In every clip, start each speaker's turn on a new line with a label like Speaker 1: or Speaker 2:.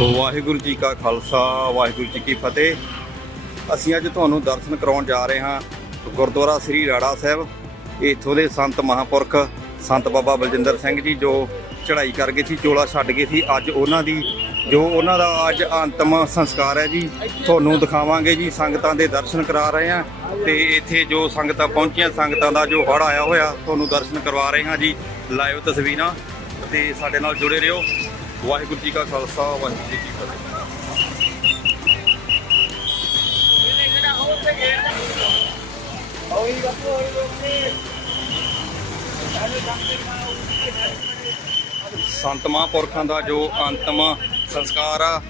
Speaker 1: ਵਾਹਿਗੁਰੂ ਜੀ ਕਾ ਖਾਲਸਾ, ਵਾਹਿਗੁਰੂ ਜੀ ਕੀ ਫਤਿਹ। ਅਸੀਂ ਅੱਜ ਤੁਹਾਨੂੰ ਦਰਸ਼ਨ ਕਰਾਉਣ ਜਾ ਰਹੇ ਹਾਂ ਗੁਰਦੁਆਰਾ ਸ੍ਰੀ ਰਾੜਾ ਸਾਹਿਬ, ਇੱਥੋਂ ਦੇ ਸੰਤ ਮਹਾਪੁਰਖ, ਸੰਤ ਬਾਬਾ ਬਲਜਿੰਦਰ ਸਿੰਘ ਜੀ, ਜੋ ਚੜ੍ਹਾਈ ਕਰ ਗਏ ਸੀ, ਚੋਲਾ ਛੱਡ ਗਏ ਸੀ। ਅੱਜ ਉਹਨਾਂ ਦੀ, ਜੋ ਉਹਨਾਂ ਦਾ ਅੱਜ ਅੰਤਮ ਸੰਸਕਾਰ ਹੈ ਜੀ, ਤੁਹਾਨੂੰ ਦਿਖਾਵਾਂਗੇ ਜੀ, ਸੰਗਤਾਂ ਦੇ ਦਰਸ਼ਨ ਕਰਾ ਰਹੇ ਹਾਂ। ਤੇ ਇੱਥੇ ਜੋ ਸੰਗਤਾਂ ਪਹੁੰਚੀਆਂ, ਸੰਗਤਾਂ ਦਾ ਜੋ ਹੜ ਆਇਆ ਹੋਇਆ, ਤੁਹਾਨੂੰ ਦਰਸ਼ਨ ਕਰਵਾ ਰਹੇ ਹਾਂ ਜੀ, ਲਾਈਵ ਤਸਵੀਰਾਂ। ਤੇ ਸਾਡੇ ਨਾਲ ਜੁੜੇ ਰਹੋ। ਵਾਹਿਗੁਰੂ ਜੀ ਕਾ ਖਾਲਸਾ, ਵਾਹਿਗੁਰੂ ਜੀ ਕੀ ਫਤਿਹ। ਸੰਤ ਮਹਾਂਪੁਰਖਾਂ ਦਾ ਜੋ ਅੰਤਮ ਸੰਸਕਾਰ ਆ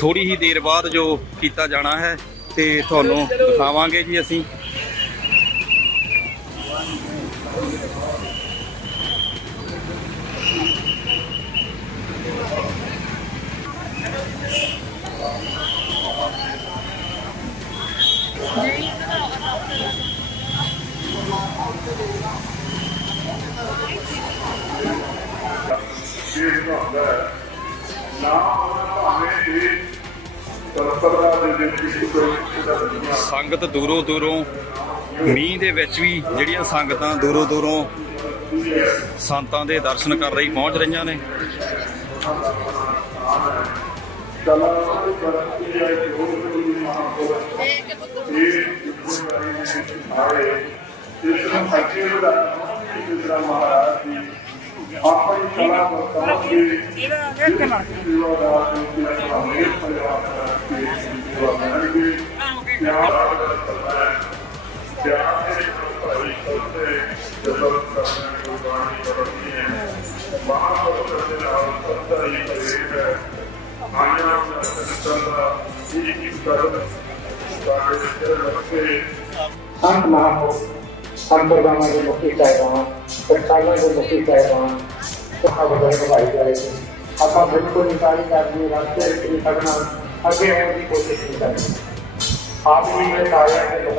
Speaker 1: ਥੋੜੀ ਹੀ ਦੇਰ ਬਾਅਦ ਜੋ ਕੀਤਾ ਜਾਣਾ ਹੈ, ਤੇ ਤੁਹਾਨੂੰ ਦਿਖਾਵਾਂਗੇ ਜੀ ਅਸੀਂ
Speaker 2: ਇਹ ਹੁੰਦਾ ਹੈ ਨਾ ਉਹਨਾਂ ਭਾਵੇਂ ਦੀ ਪਰਪਰਾ ਦੇ ਵਿੱਚ ਕੋਈ ਦਾ ਦੁਨੀਆ
Speaker 1: ਸੰਗਤ ਦੂਰੋਂ ਦੂਰੋਂ, ਮੀਂਹ ਦੇ ਵਿੱਚ ਵੀ ਜਿਹੜੀਆਂ ਸੰਗਤਾਂ ਦੂਰੋਂ ਦੂਰੋਂ ਸੰਤਾਂ ਦੇ ਦਰਸ਼ਨ ਕਰ ਰਹੀ ਪਹੁੰਚ ਰਹੀਆਂ ਨੇ।
Speaker 2: ਇਹ ਇਸ ਨੂੰ ਸੱਚੇ ਦਾ ਜਿਸ ਦਾ ਮਹਾਰਾਜ ਜੀ। ਆਪਣੀ ਕਲਾ ਵਰਤਾਂ ਕੇ ਇਹਦਾ ਇੱਕ ਨਾ ਜੀਵਾ ਦਾ ਤੇ ਆਪਣੇ ਪਰਿਵਾਰ ਦਾ ਜੀਵਾ ਬਣਨਗੇ ਪਿਆਰ ਕਰਦਾ ਹੈ। ਪਿਆਰ ਦੇ ਭਾਈ ਕਰਦੇ ਜਦੋਂ ਕਰਨਾ ਕੋਈ ਬਾਣੀ ਕਰਦੀ ਹੈ। ਮਹਾਪੁਰਖ ਦੇ ਨਾਲ ਸੱਤਾ ਹੀ ਪ੍ਰੇਮ ਹੈ। ਆਇਆ ਸੰਤਾ ਇਹ ਕੀ ਕਰਨ ਸਾਰੇ ਜਿਹੜੇ ਰੱਖੇ।
Speaker 3: ਸੰਤ ਮਹਾਪੁਰਖ అంతర్గామ ముఖ్యంగా ప్రక్షాళన کو مفید
Speaker 4: کہہ رہا ہوں وہاں بدل بھائی جائے گی اپنا دل کو نکالی کا اپنے راستے کے کرنا آگے آنے کی کوشش نہیں کریں آپ نے یہ تعلق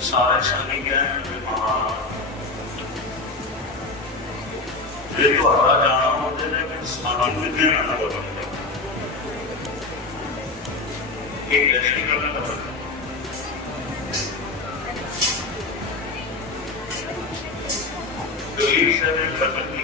Speaker 4: صار سميا بالمرأة لتوحد عمودنا بالصلاة بالدين على وجهك إلا شيء على وجهك ليس للفتن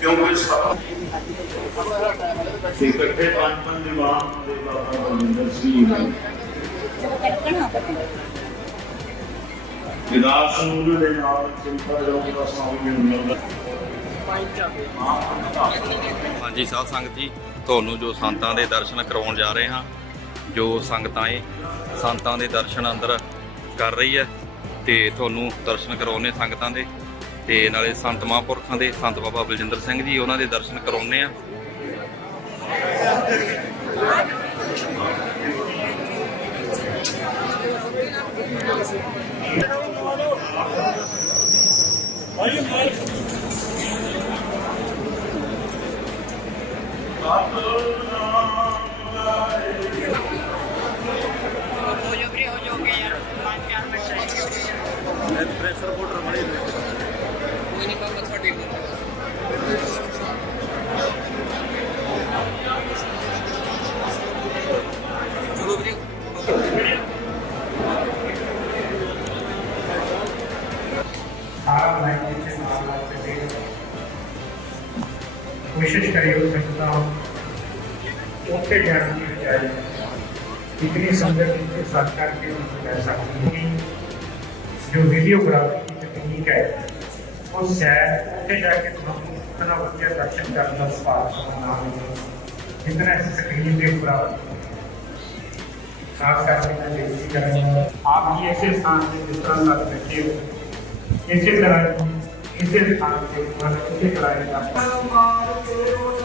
Speaker 4: ਕਿਉਂਕਿ ਸਭ ਇਕੱਠੇ ਪੰਜ ਪੰਜ ਦੀਵਾਨ ਦੇ ਬਾਬਾ ਬਲਵਿੰਦਰ ਸਿੰਘ ਵਿਦਾਸ ਨੂੰ। ਦੇ ਨਾਲ ਚਿੰਤਾ ਜੋਗ ਦਾ ਸਵਾਮੀ ਨੂੰ ਮਿਲਦਾ।
Speaker 1: ਹਾਂਜੀ ਸਾਧ ਸੰਗਤ ਜੀ ਤੁਹਾਨੂੰ ਜੋ ਸੰਤਾਂ ਦੇ ਦਰਸ਼ਨ ਕਰਾਉਣ ਜਾ ਰਹੇ ਹਾਂ ਜੋ ਸੰਗਤਾਂ ਇਹ ਸੰਤਾਂ ਦੇ ਦਰਸ਼ਨ ਅੰਦਰ ਕਰ ਰਹੀ ਹੈ ਤੇ ਤੁਹਾਨੂੰ ਦਰਸ਼ਨ ਕਰਾਉਣੇ ਸੰਗਤਾਂ ਦੇ। ਤੇ ਨਾਲੇ ਸੰਤ ਮਹਾਂਪੁਰਖਾਂ ਦੇ ਸੰਤ ਬਾਬਾ ਬਲਜਿੰਦਰ ਸਿੰਘ ਜੀ ਉਹਨਾਂ ਦੇ ਦਰਸ਼ਨ ਕਰਾਉਨੇ ਆ
Speaker 5: 5-4 ਮਿੰਟ ਚਾਹੀਦੇ
Speaker 1: ਪ੍ਰੈਸ਼ਰ ਮੋਟਰ ਬਣੇ
Speaker 5: ਕੋਈ
Speaker 3: کوشش کریے کرتا ہوں اوپر جانے کی جائے اتنی سمجھ کے ساتھ کر کے ایسا نہیں۔ جو ویڈیوگرافی کی تکنیک ہے ਉਹ ਸੈਰ ਉੱਥੇ ਜਾ ਕੇ ਤੁਹਾਨੂੰ ਕਿੰਨਾ ਵਧੀਆ ਦਰਸ਼ਨ ਕਰਨ ਦਾ ਸਵਾਦ ਆਉਣਾ ਹੋਵੇ ਕਿੰਨਾ ਇਸ ਸਕਰੀਨ ਦੇ ਉੱਪਰ ਖਾਸ ਕਰਕੇ ਨਾ ਦੇਖੀ ਕਰਨ ਆਪ ਵੀ ਐਸੇ ਸਥਾਨ ਤੇ ਜਿਸ ਤਰ੍ਹਾਂ ਲੱਗ ਬੈਠੇ ਹੋ ਇਸੇ ਤਰ੍ਹਾਂ ਇਸੇ ਸਥਾਨ ਤੇ ਮਨ ਕਿਤੇ ਕਰਾਇਆ ਜਾਂਦਾ ਹੈ ਪਰ ਮਾਰ ਤੇ ਰੋਟ